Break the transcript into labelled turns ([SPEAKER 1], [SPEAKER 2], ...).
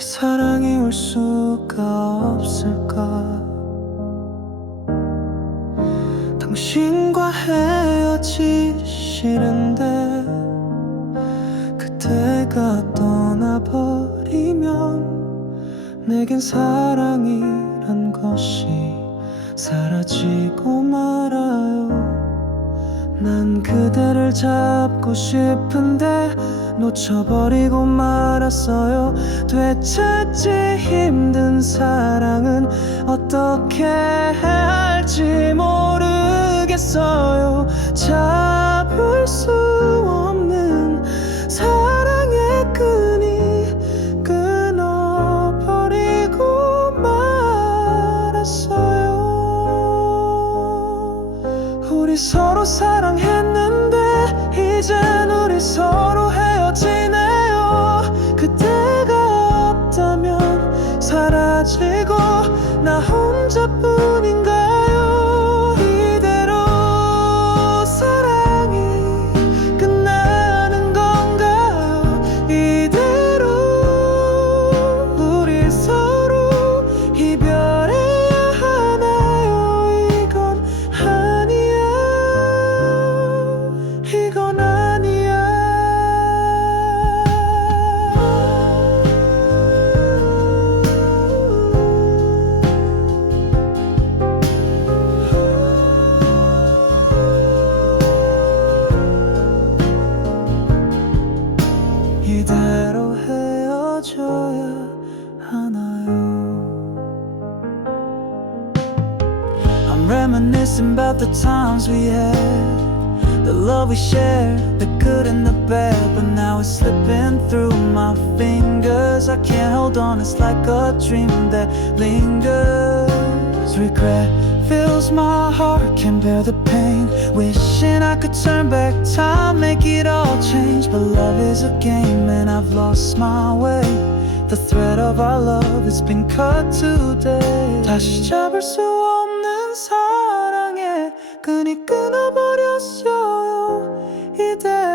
[SPEAKER 1] 사랑이 올 수가 없을까? 당신과 헤어지기 싫은데 그대가 떠나버리면 내겐 사랑이란 것이 사라지고 말아요. 난 그대를 잡고 싶은데 놓쳐버리고 말았어요. 되찾지 힘든 사랑은 어떻게 해야 할지 모르겠어요. 잡을 수 없는 사랑의 끈이 끊어버리고 말았어요. 우리 서로 사랑했 나혼 Reminiscing about the times we had. The love we shared, the good and the bad But now it's slipping through my fingers. I can't hold on, it's like a dream that lingers. Regret fills my heart, can't bear the pain. Wishing I could turn back time, make it all change But love is a game and I've lost my way The thread of our love has been cut today 다시 잡을 수 없는 사랑에 끈이 끊어버렸어요 이대